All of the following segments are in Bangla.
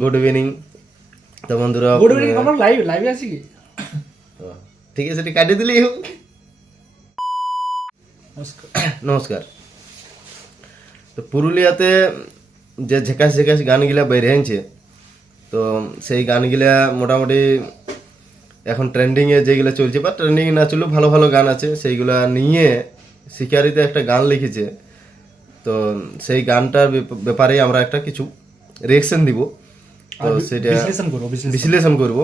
Good evening. তো বন্ধুরা গুড ইভিনিং, আমরা লাইভে আছি কি? ঠিক আছে, সেটা কাটিয়ে দিলেই হোক। নমস্কার। তো পুরুলিয়াতে যে ঝেকাশ ঝেকাশ গানগুলা বেরিয়েছে, তো সেই গানগুলা মোটামুটি এখন ট্রেন্ডিংয়ে যেগুলো চলছে, বা ট্রেন্ডিং না চললেও ভালো ভালো গান আছে, সেইগুলা নিয়ে শিকারিতে একটা গান লিখেছে। তো সেই গানটার ব্যাপারে আমরা একটা কিছু রিয়েকশন দিব, তো সেটা বিশ্লেষণ করব।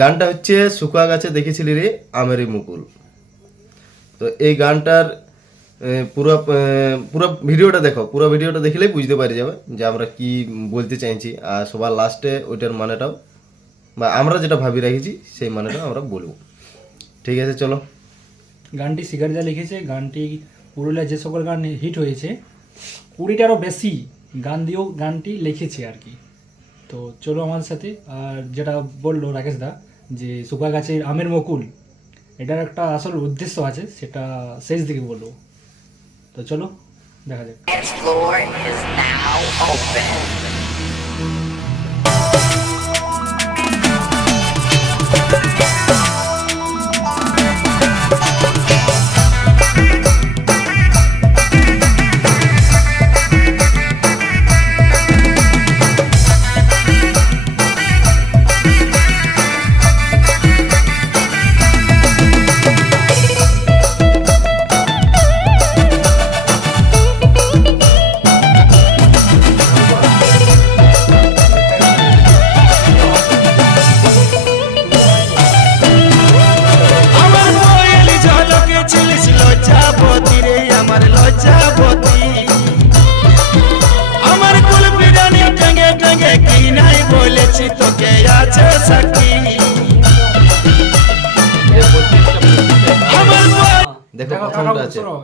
গানটা হচ্ছে শুকা গাছে দেখেছিলি রে আমেরি মুকুল। তো এই গানটার পুরো ভিডিওটা দেখো, পুরো ভিডিওটা দেখলেই বুঝতে পারি যাবে যে আমরা কি বলতে চাইছি, আর সবার লাস্টে ওইটার মানেটাও বা আমরা যেটা ভাবি রেখেছি সেই মানেটাও আমরা বলবো। ঠিক আছে, চলো। গানটি শিকারিদা লিখেছে। গানটি পুরুলিয়া যে সকল গান হিট হয়েছে 20টারও বেশি গান দিয়েও গানটি লিখেছে আর কি। তো চলো আমাদের সাথে। আর যেটা বললো রাকেশ দা যে শুকা গাছের আমের মুকুল, এটার একটা আসল উদ্দেশ্য আছে, সেটা শেষ দিকে বলবো। তো চলো দেখা যাক। Dance floor is now open.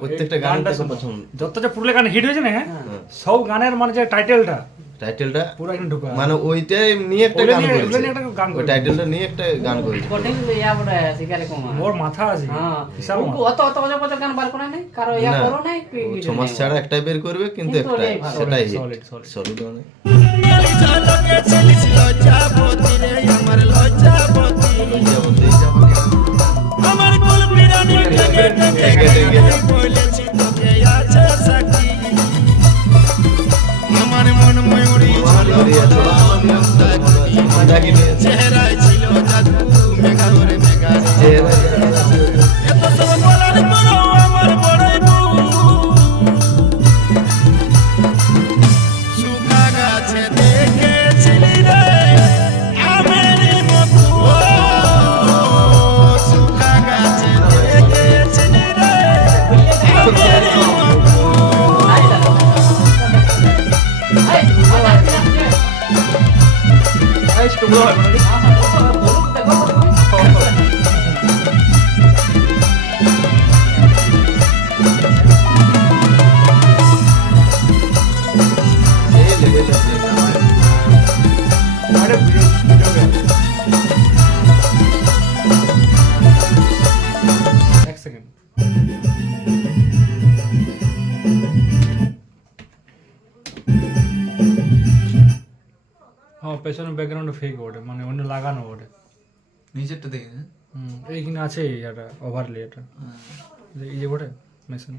প্রত্যেকটা গানটা পছন্দ, যতটা পুরুলিয়া গান হিট হয়েছে না, সব গানের মানে যে টাইটেলটা পুরো একদম ঢুকা, মানে ওইটাই নিয়ে একটা গান করেছে, ওই টাইটেলটা নিয়ে একটা গান করেছে। কঠিন ইয়া বড় শিকারে কমা মোর মাথা আছে। হ্যাঁ, অত অত অত গান বার করে নাই, কারো ইয়া করো নাই, সমাজ ছাড়া একটাই বের করবে, কিন্তু একটা সেটাই সলিড মানে। আমার মন ময়ূরী চেহারায় ছিল জাদু, মেঘা ওরে মেঘা এত সব বলার পরও আমার বড়াই শুকা গাছে দেখেছিলি রে আমেরি মুকুল, শুকা গাছে দেখেছিলি রে আমেরি এক সেকেন্ড। হ্যাঁ, পেছনে ব্যাকগ্রাউন্ডে ফেক ওঠে, মানে অন্য লাগানো ওঠে। নিচেরটা দেখে এইখানে আছে এটা ওভারলে, এটা এই যে ওঠে মেশিন।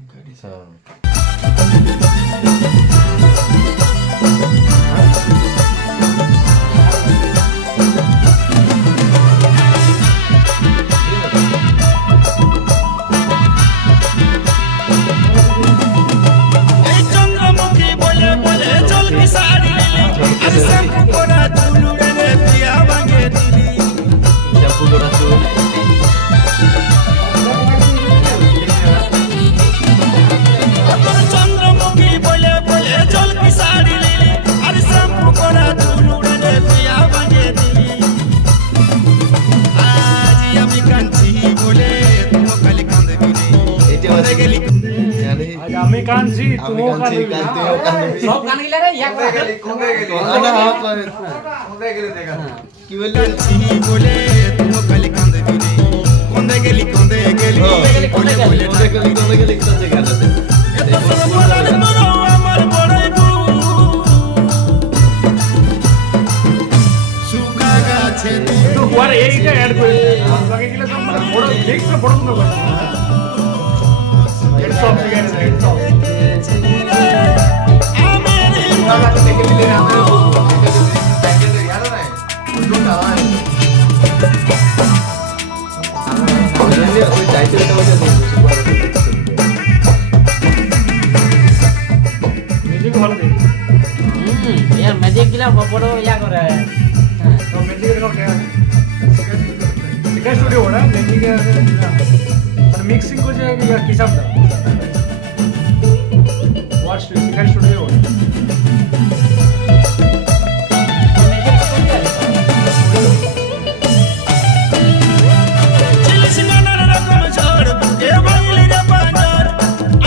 এই চন্দ্রমুখী বলে বলে চল বিসারি আর শ্যাম্পু করা চুল উড়ে পিয়া ভাঙে দিলি চন্দ্রমুখী বলে বলে চল বিসারি আর শ্যাম্পু করা চুল উড়ে পিয়া ভাঙে দিলি। আজ আমি কাঁদছি বলে তুমি খালি কাঁদবি রে, গেলি আজ আমি কাঁদছি, তুমিও কাঁদবি। সব গান গিলা রে ইয়া করে কি বললি? কাঁদছি বলে তুমি খালি কাঁদবি রে, কোন্দে গেলি বলে বলে এত সব বলার পরও আমার বড়াই লাগে গেলে সব মানে বড় দেখছ বড় মনে করছে heads of cigarette heads of ওই টাইটেলটা মিউজিক ভালো দেখি यार मैजिक गिला बड़ो या करे तो म्यूजिक का क्या है सिंगर स्टूडियो हो रहा है म्यूजिक और मिक्सिंग को जाएगा या किस हिसाब से व्हाट सिंगर स्टूडियो हो रहा है চিলিস নানান রকম ঝড় এ বাঙালি রে বাজার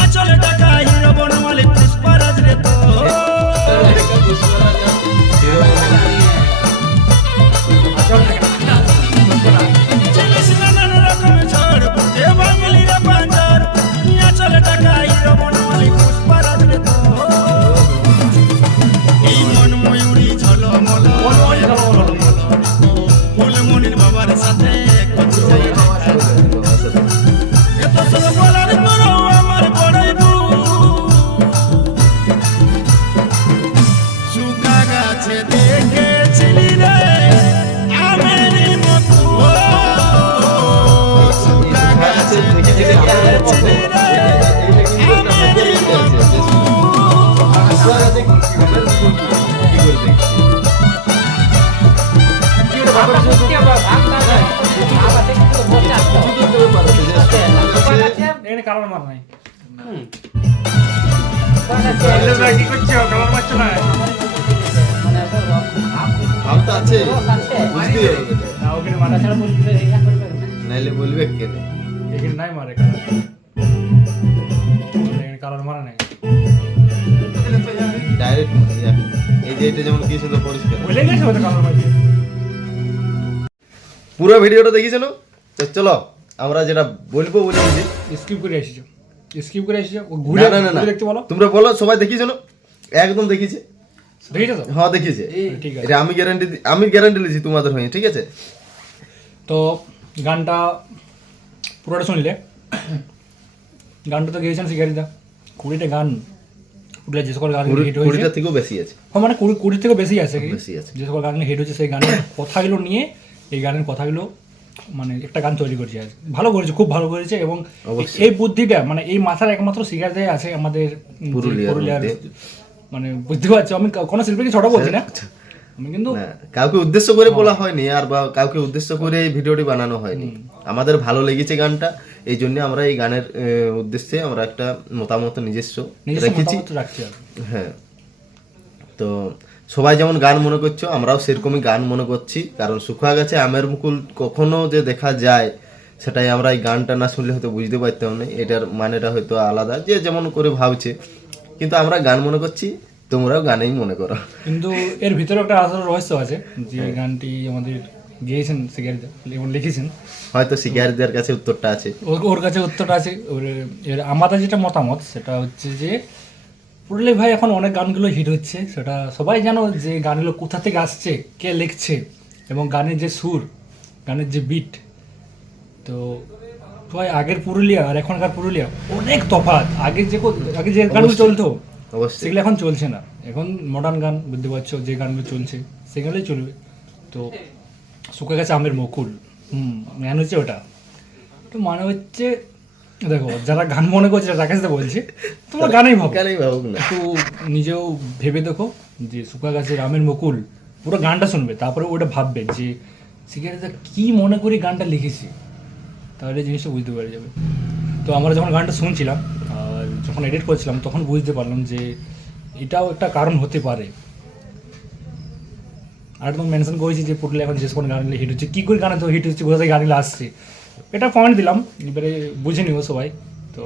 আচল টাকা হিরো বনমালী পুষ্পারাজ রে তো চিলিস নানান রকম ঝড় এ বাঙালি রে বাজার আচল টাকা হিরো বনমালী পুষ্পারাজ রে তো এই মন ময়ূরী ঝলমল ফুলমণির বাবার সাথে কচু এত সব বলার পরও আমার বড়ই শুকা গাছে দেখেছিলি রে আমেরি মতো শুকা গাছে দেখেছিলি রে আমেরি মতো এখানে কালার মার নাই কি করছো কালার মারছো না ভাব তো আছে বুঝতে হবে না ওখানে মারা ছাড়া নাইলে বলবে কেন এখানে নাই মারে কালার এখানে কালার মারা নাই ডাইরেক্ট এই যে এটা যেমন কি সুন্দর পরিষ্কার বলে গেছে ওটা কালার মারছে পুরো ভিডিওটা দেখিছেন তো চলো আমরা যেটা বলবো বলে দিছি স্কিপ করে আসিছো স্কিপ করে আসিছো ও না ঘুরে না না না দেখতে বলো তোমরা বলো সবাই দেখিছেন একদম দেখিছে দেখেছো তো হ্যাঁ দেখিছে ঠিক আছে এটা আমি গ্যারান্টি লিছি তোমাদের হয়ে ঠিক আছে তো গানটা পুরোটা শুনলে গানটা তো গেয়েছেন শিকারিদা 20টা গান পুরো যে সকল গান হিট হয়েছে 20টা থেকেও বেশি আছে হ্যাঁ মানে 20 থেকে বেশি আছে কি বেশি আছে। যে সকল গান হিট হয়েছে সেই গানের কথাগুলো নিয়ে এই গানের কথাগুলো মানে একটা গান তৈরি করেছে আর ভালো করেছে খুব ভালো করেছে এবং অবশ্যই। এই বুদ্ধিটা মানে এই মাথার একমাত্র শিকারদাই আছে আমাদের যে পুরুলিয়ার মধ্যে। মানে বুঝতে পারছো আমি কোনো শিল্পীকে ছোট বলছি না আমি কিন্তু না কাউকে উদ্দেশ্য করে বলা হয়নি আর বা কাউকে উদ্দেশ্য করে এই ভিডিওটি বানানো হয়নি আমাদের ভালো লেগেছে গানটা এই জন্য আমরা এই গানের উদ্দেশ্যে আমরা একটা মতামত নিজস্ব নিজস্ব রেখেছি মতামত রাখছি আর কি। হ্যাঁ তো সবাই যেমন গান মনে করছো আমরাও সেরকমই গান মনে করছি কারণ শুকা গাছে আমের মুকুল কখনো যে দেখা যায় সেটাই আমরা এই গানটা না শুনলে হয়তো বুঝতে পারতাম না এটার মানেটা হয়তো আলাদা যে যেমন করে ভাবছে কিন্তু আমরা গান মনে করছি তোমরাও গানেই মনে করো কিন্তু এর ভিতরে একটা আসল রহস্য আছে যে গানটি আমাদের গেয়েছেন শিকারিদা এবং লিখেছেন হয়তো শিকারীদের কাছে উত্তরটা আছে ওর কাছে উত্তরটা আছে এর আমাদের যেটা মতামত সেটা হচ্ছে যে পুরুলিয়া ভাই এখন অনেক গানগুলো হিট হচ্ছে সেটা সবাই জানো যে গানগুলো কোথা থেকে আসছে কে লিখছে এবং গানের যে সুর গানের যে বিট তো ভাই আগের পুরুলিয়া আর এখনকার পুরুলিয়া অনেক তফাৎ আগে যে গানগুলো চলতো অবশ্যই সেগুলো এখন চলছে না এখন মডার্ন গান বুঝতে পারছো যে গানগুলো চলছে সেগুলোই চলবে তো শুকে গেছে আমের মুকুল ম্যান হচ্ছে ওটা তো মানে হচ্ছে দেখো যারা গান মনে করছে রাকেশ দা বলছে তোমরা গানেই ভাবো গানেই ভাবুক না একটু নিজেও ভেবে দেখো যে শুকা গাছের আমের মুকুল পুরো গানটা শুনবে তারপরে ওটা ভাববে যে শিকারিদা কি মনে করে গানটা লিখেছি তাহলে জিনিসটা বুঝতে পারা যাবে তো আমরা যখন গানটা শুনছিলাম আর যখন এডিট করছিলাম তখন বুঝতে পারলাম যে এটাও একটা কারণ হতে পারে আর তুমি মেনশন করেছি যে পুরুলিয়া এখন যে কোনো গানগুলো হিট হচ্ছে কী করে গানে তো হিট হচ্ছে কোথা থেকে গানগুলো আসছে এটা পয়েন্ট দিলাম এবারে বুঝে নিও সবাই তো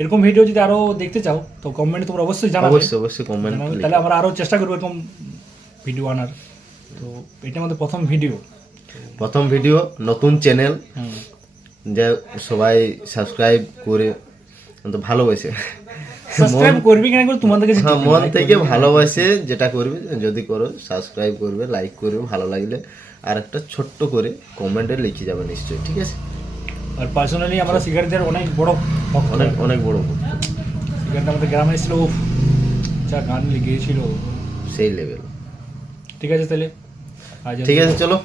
এরকম ভিডিও যদি আরও দেখতে চাও তো কমেন্টে তোমরা অবশ্যই জানাবে অবশ্যই অবশ্যই কমেন্ট জানাবে, তাহলে আমরা আরও চেষ্টা করবো এরকম ভিডিও আনার তো এটা আমাদের প্রথম ভিডিও প্রথম ভিডিও নতুন চ্যানেল যে সবাই সাবস্ক্রাইব করে তো ভালোবেসে সাবস্ক্রাইব করবি কিনা করে তোমাদের কাছে হ্যাঁ মন থেকে ভালোবাসে যেটা করবে, যদি করো সাবস্ক্রাইব করবে, লাইক করবে, ভালো লাগলে আর একটা ছোট্ট করে কমেন্টে লিখে যাবে নিশ্চয়ই, ঠিক আছে? আর পার্সোনালি আমরা সিগারেটের অনেক বড় ভক্ত। অনেক অনেক বড় ভক্ত, সিগারেট আমাদের গ্রামে এসেছিল, উফ যা গান গিয়েছিল। সেই লেভেল। ঠিক আছে তাহলে আজ ঠিক আছে চলো।